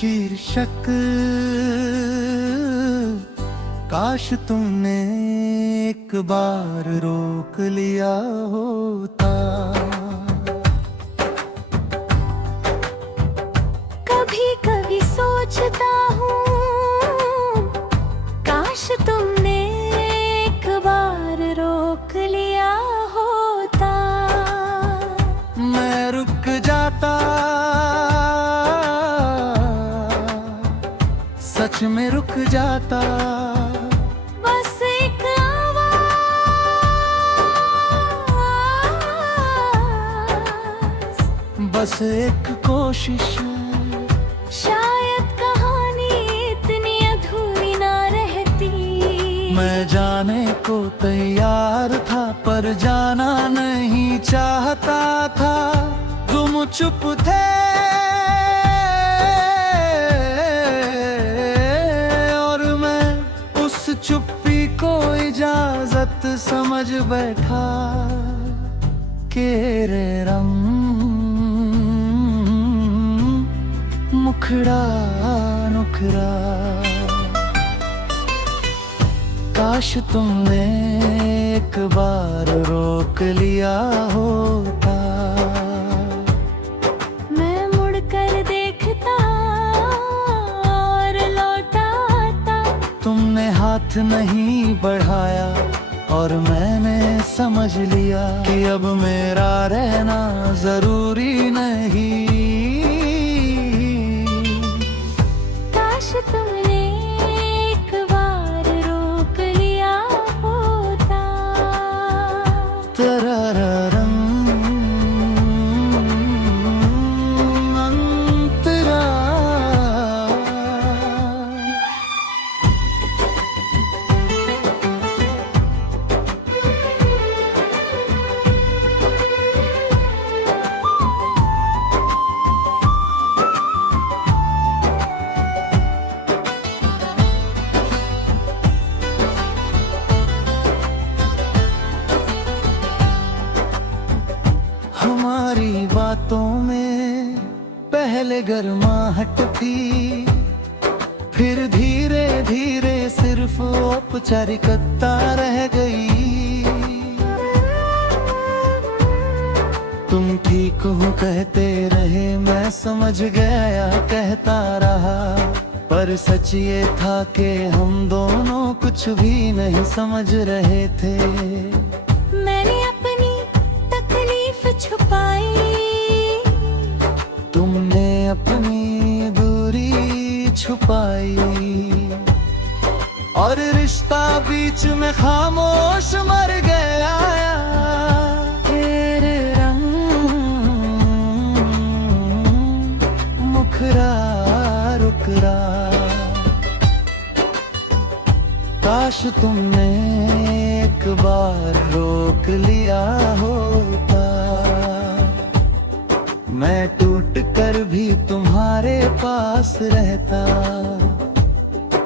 शीर्षक काश तुमने एक बार रोक लिया होता। कभी कभी सोचता हूँ काश तुमने एक बार रोक लिया होता। मैं रुक जाता, सच में रुक जाता। बस एक आवाज़, बस एक कोशिश, शायद कहानी इतनी अधूरी ना रहती। मैं जाने को तैयार था पर जाना नहीं चाहता था। तुम चुप थे और मैं उस चुप्पी को इजाजत समझ बैठा के रे रंग मुखड़ा नुखड़ा। काश तुमने एक बार रोक लिया होता। मैं मुड़कर देखता और लौट आता। तुमने हाथ नहीं बढ़ाया और मैंने समझ लिया कि अब मेरा रहना जरूरी नहीं। काश तुमने एक बार रोक लिया होता। तररररम, अंतरा। हमारी बातों में पहले गर्माहट थी, फिर धीरे धीरे सिर्फ औपचारिकता रह गई। तुम ठीक हो कहते रहे, मैं समझ गया कहता रहा। पर सच ये था कि हम दोनों कुछ भी नहीं समझ रहे थे। मैंने अपनी तकलीफ छुपाई, तुमने अपनी दूरी छुपाई और रिश्ता बीच में खामोश मर गया। तेरे रंग मुखरा रुकरा। काश तुमने एक बार रोक लिया होता। मैं टूट कर भी तुम्हारे पास रहता।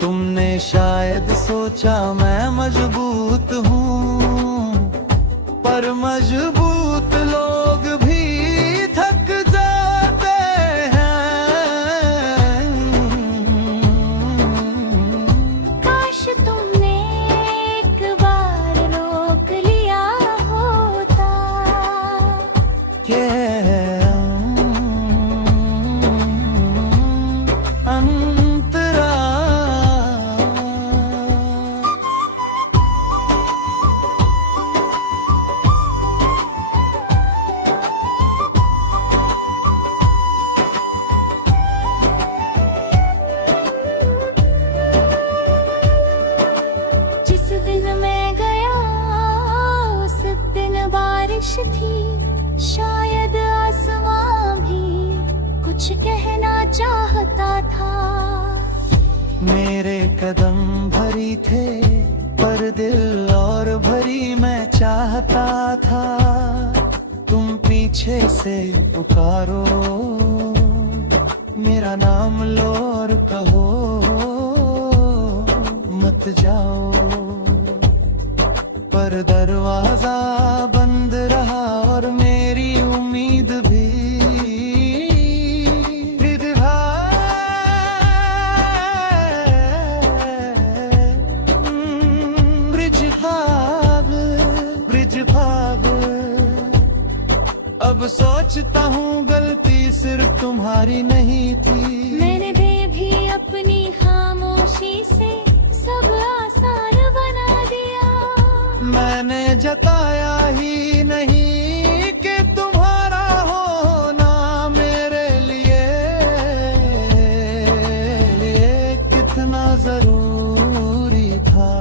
तुमने शायद सोचा मैं मजबूत हूँ, पर मजबूत लोग भी थक जाते हैं। काश तुमने एक बार रोक लिया होता। अंतरा। जिस दिन मैं गया उस दिन बारिश थी। शायद आसमां भी कुछ कहना चाहता था। मेरे कदम भरी थे पर दिल और भरी मैं चाहता था। तुम पीछे से पुकारो, मेरा नाम लो और कहो मत जाओ। पर दरवाजा बंद रहा और मेरी उम्मीद भी। विधाता सिर्फ तुम्हारी नहीं थी। मैंने भी अपनी खामोशी से सब आसान बना दिया। मैंने जताया ही नहीं कि तुम्हारा होना मेरे लिए कितना जरूरी था।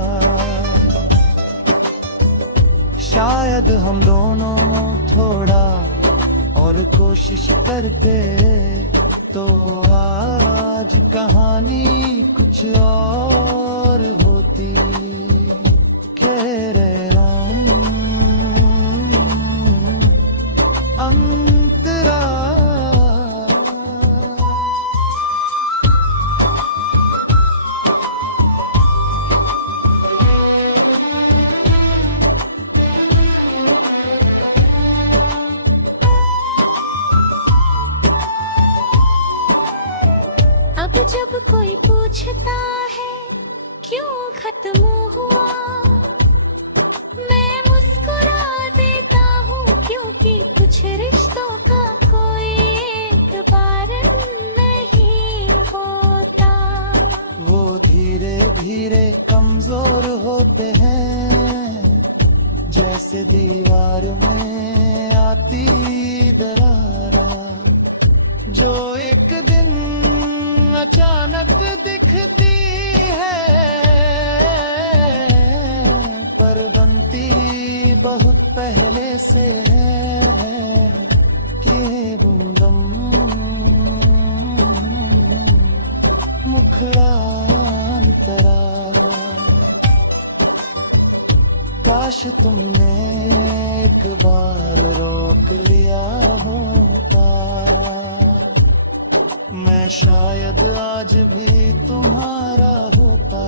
शायद हम दोनों थोड़ा और कोशिश करते तो आज कहानी कुछ और होती। खेरे राम अंतरा। अब जब कोई पूछता है क्यों खत्म हुआ, मैं मुस्कुरा देता हूँ क्योंकि कुछ रिश्तों का कोई एक बार नहीं होता। वो धीरे धीरे कमजोर होते हैं जैसे दीवार में आती दरारा, जो एक दिन अचानक दिखती है पर बनती बहुत पहले से है कि गुमगम मुखड़ान तरा। काश तुमने एक बार रोक लिया होता, मैं शायद आज भी तुम्हारा होता।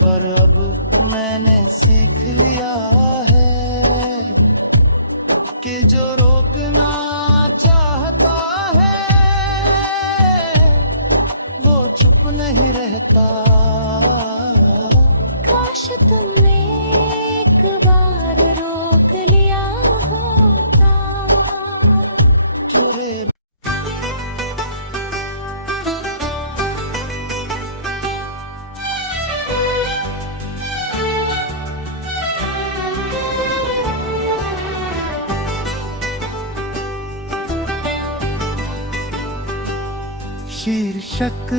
पर अब मैंने सीख लिया है कि जो रोकना चाहता है वो चुप नहीं रहता। काश तुमने एक बार रोक लिया होता। चुरे शीर्षक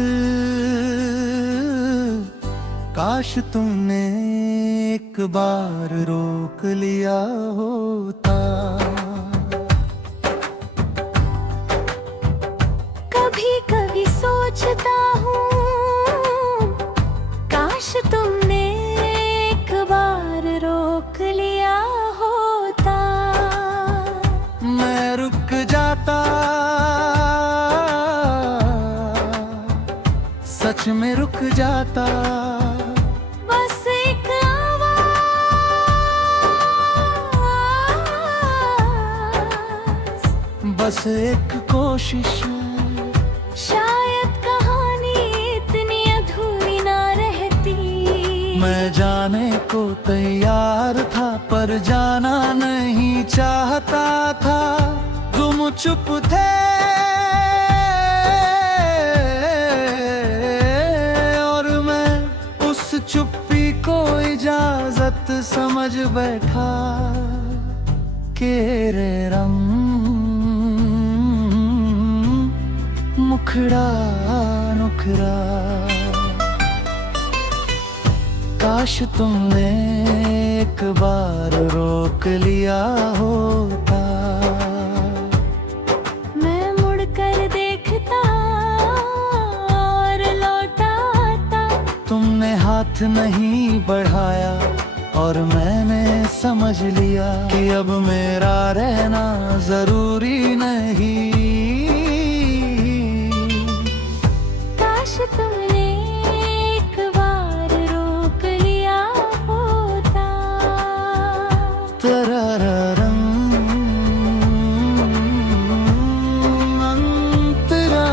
काश तुमने एक बार रोक लिया होता। कभी कभी सोचता हूँ काश तुमने एक बार रोक लिया होता। मैं रुक जाता, सच में रुक जाता। बस एक आवाज़, बस एक कोशिश, शायद कहानी इतनी अधूरी ना रहती। मैं जाने को तैयार था पर जाना नहीं चाहता था। तुम चुप थे और मैं उस चुप्पी को इजाजत समझ बैठा के रे रंग मुखड़ा नुखरा। काश तुमने एक बार रोक लिया होता। मैं मुड़कर देखता और लौटा आता। तुमने हाथ नहीं बढ़ाया और मैंने समझ लिया कि अब मेरा रहना जरूरी नहीं। काश तुमने एक बार रोक लिया होता। तररररं अंतरा।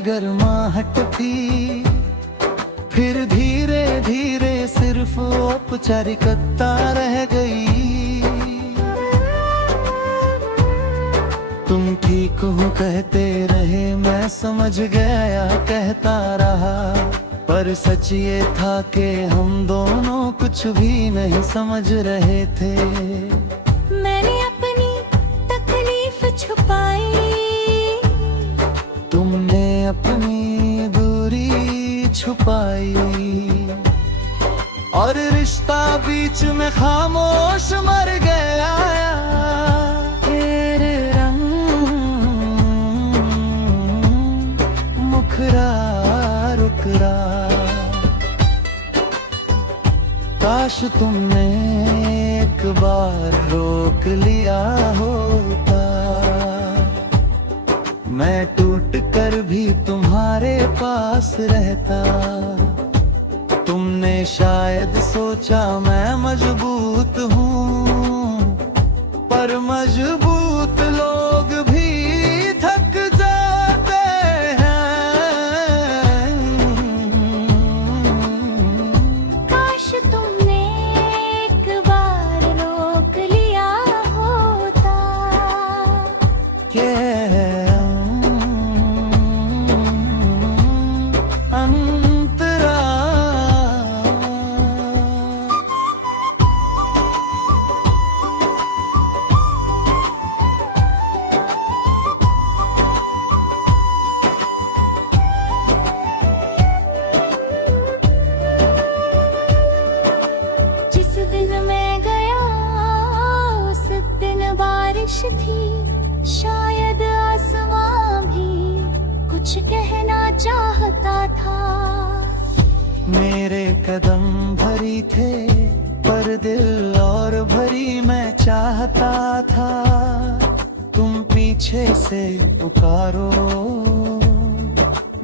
गर्माहट थी, फिर धीरे धीरे सिर्फ औपचारिकता रह गई। तुम ठीक हो कहते रहे, मैं समझ गया कहता रहा, पर सच ये था कि हम दोनों कुछ भी नहीं समझ रहे थे। मैंने अपनी तकलीफ छुपाई, तुमने अपनी दूरी छुपाई, और रिश्ता बीच में खामोश मर गया। तेरे रंग मुखरा रुकरा, काश तुमने एक बार रोक लिया होता, मैं टूट कर भी तुम्हारे पास रहता। तुमने शायद सोचा मैं मजबूत हूँ, पर मजबूत लोग भी थक जाते हैं। काश तुमने एक बार रोक लिया होता। अंतरा जिस दिन मैं गया उस दिन बारिश थी, शायद आसमां भी कुछ कहना चाहता था। मेरे कदम भरी थे, पर दिल और भरी मैं चाहता था। तुम पीछे से पुकारो,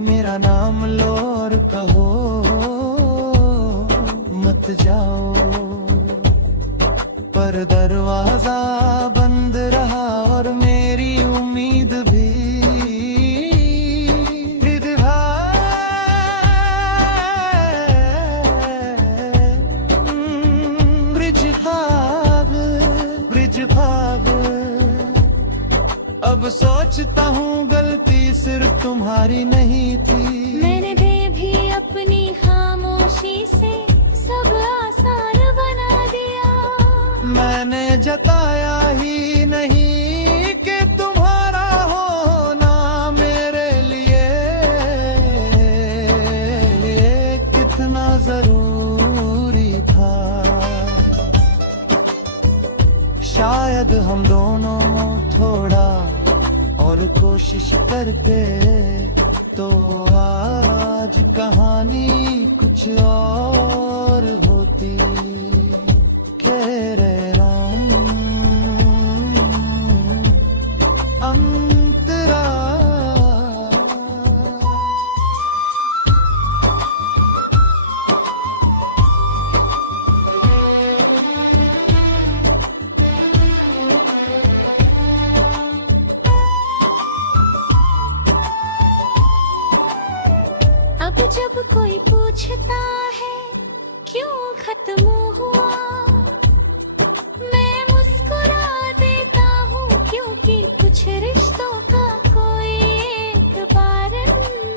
मेरा नाम लो और कहो मत जाओ, पर दरवाजा बंद रहा और मेरी उम्मीद भी। ब्रिज भाग, अब सोचता हूँ गलती सिर्फ तुम्हारी नहीं थी। मैंने भी अपनी खामोशी से सब आसान बना दिया। मैंने जताया ही नहीं कि तुम्हारा होना मेरे लिए कितना जरूरी था। शायद हम दोनों थोड़ा और कोशिश करते तो आज कहानी कुछ और होती। तेरे रंग अंतरा अब जब कोई पूछता है क्यों खत्म हुआ, मैं मुस्कुरा देता हूँ, क्योंकि कुछ रिश्तों का कोई एक बार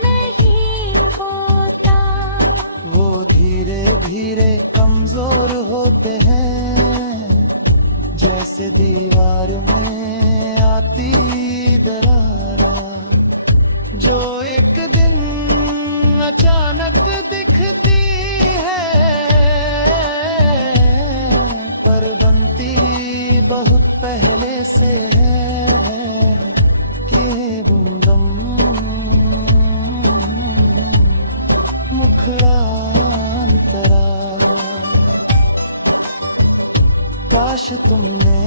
नहीं होता। वो धीरे धीरे कमजोर होते हैं, जैसे दीवार में आती दरारा, जो एक दिन अचानक दिखती है, पर बनती बहुत पहले से है कि बुंदम मुखरान तरा। काश तुमने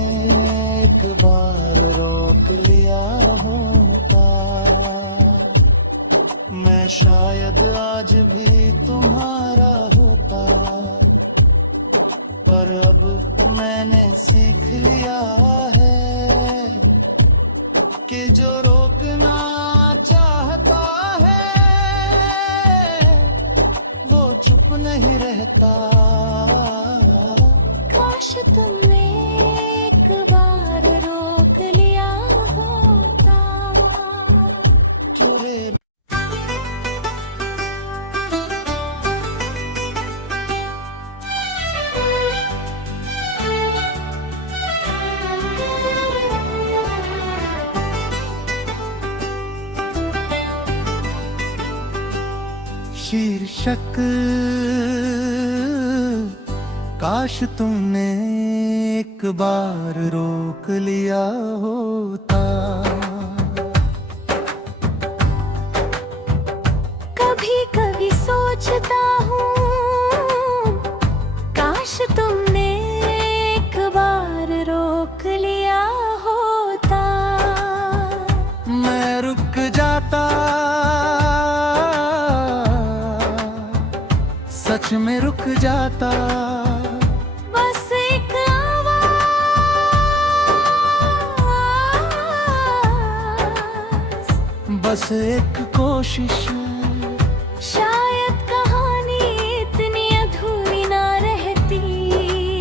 एक बार रोक लिया होता, मैं शायद आज भी तुम्हारा होता। पर अब मैंने सीख लिया है कि जो रोकना चाहता है कहता, काश तुमने एक बार रोक लिया होता। तुरे शीर्षक, काश तुमने एक बार रोक लिया होता। कभी कभी सोचता हूँ, काश तुमने एक बार रोक लिया होता। मैं रुक जाता, सच में रुक जाता। बस एक आवाज़, बस एक कोशिश, शायद कहानी इतनी अधूरी ना रहती।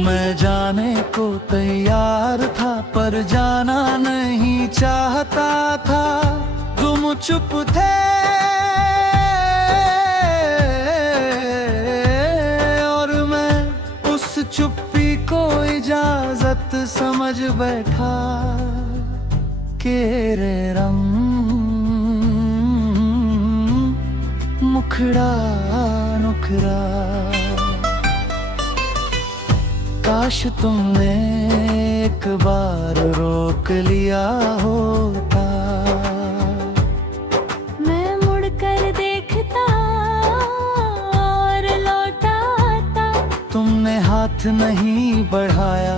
मैं जाने को तैयार था पर जाना नहीं चाहता था। तुम चुप थे और मैं उस चुप्पी को इजाजत समझ बैठा के रे रंग मुखड़ा नुखड़ा। काश तुमने एक बार रोक लिया होता। मैं मुड़कर देखता और लौटा आता। तुमने हाथ नहीं बढ़ाया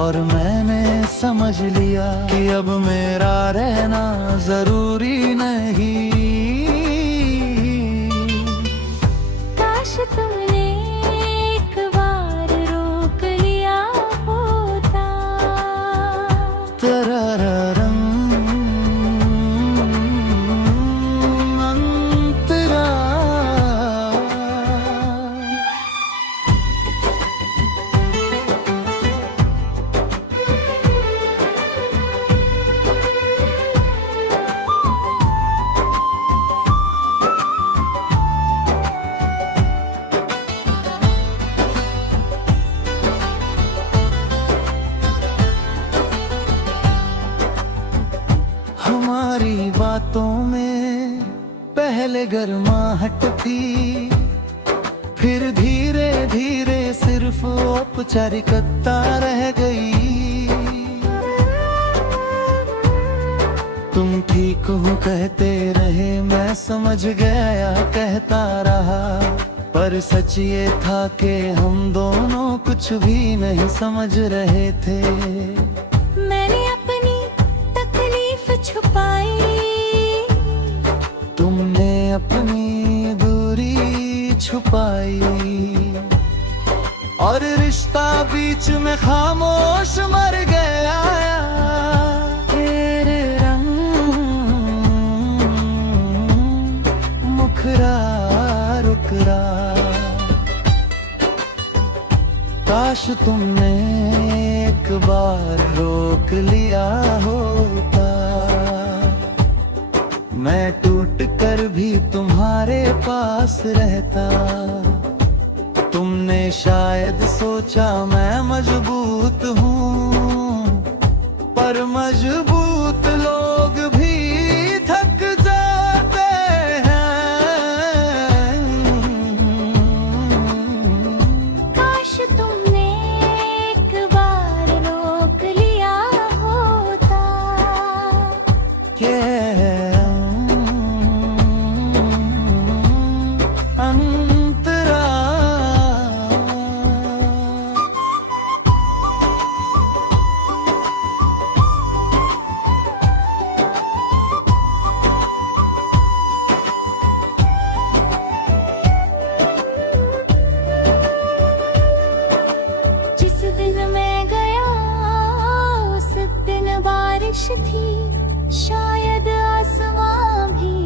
और मैंने समझ लिया कि अब मेरा रहना जरूरी नहीं। काश तुमने एक बार रोक लिया होता। तररररम, अंतरा। हमारी बातों में पहले गर्माहट थी, फिर धीरे धीरे सिर्फ औपचारिकता रह गई। तुम ठीक हो कहते रहे, मैं समझ गया कहता रहा। पर सच ये था कि हम दोनों कुछ भी नहीं समझ रहे थे। मैंने अपनी तकलीफ छुपाई, तुमने अपनी दूरी छुपाई और रिश्ता बीच में खामोश मर गया। तेरे रंग मुखरा रुकरा। काश तुमने एक बार रोक लिया होता। मैं टूट कर भी तुम्हारे पास रहता। तुमने शायद सोचा मैं मजबूत हूँ, पर मजबूत लोग भी थक जाते हैं। काश तुमने एक बार रोक लिया होता। अंतरा। जिस दिन मैं गया उस दिन बारिश थी। शायद आसमां भी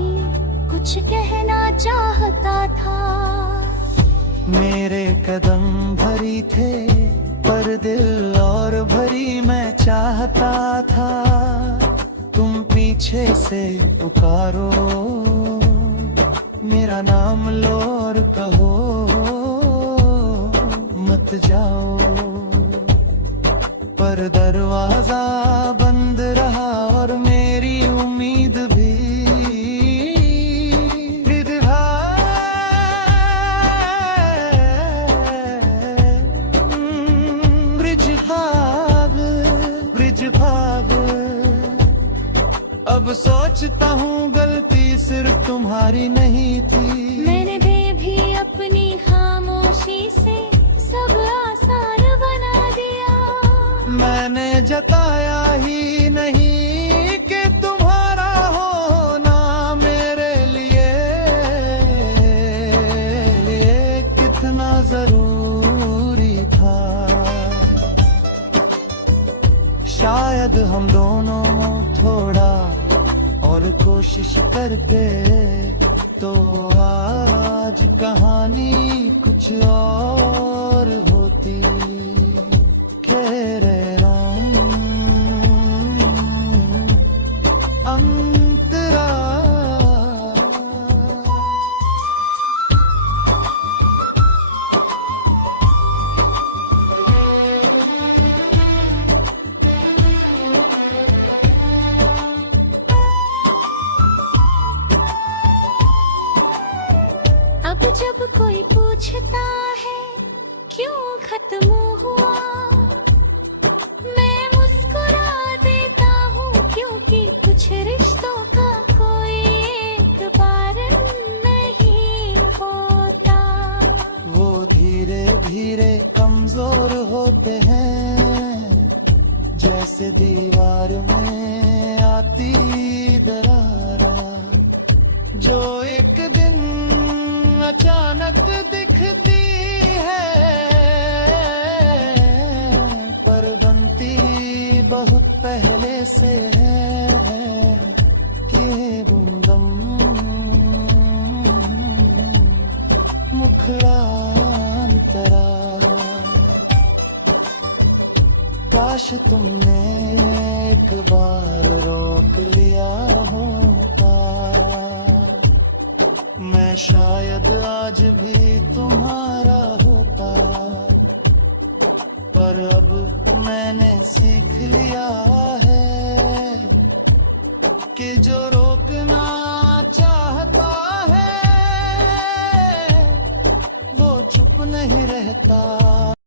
कुछ कहना चाहता था। मेरे कदम भरी थे पर दिल और भरी मैं चाहता था तुम पीछे से पुकारो मेरा नाम लो और कहो मत जाओ पर दरवाजा बंद रहा और मेरी उम्मीद भी ब्रिज भाग अब सोचता हूँ गलती सिर्फ तुम्हारी नहीं थी मैंने भी अपनी खामोशी से सब आसान बना दिया मैंने जताया ही नहीं कि तुम्हारा होना मेरे लिए कितना जरूरी था शायद हम दोनों थोड़ा और कोशिश करते तो आज कहानी कुछ और होती खेरे राम अंतरा अब जब कोई पूछता है क्यों खत्म हुआ मैं मुस्कुरा देता हूँ क्योंकि कुछ रिश्तों का कोई एक बार नहीं होता वो धीरे धीरे कमजोर होते हैं जैसे दीवार में आती दरारा जो एक दिन अचानक दिखती है पर बनती बहुत पहले से है कि बुंदम मुखड़ांतरा काश तुमने एक बार रोक लिया होता मैं शायद आज भी तुम्हारा होता पर अब मैंने सीख लिया है कि जो रोकना चाहता है वो चुप नहीं रहता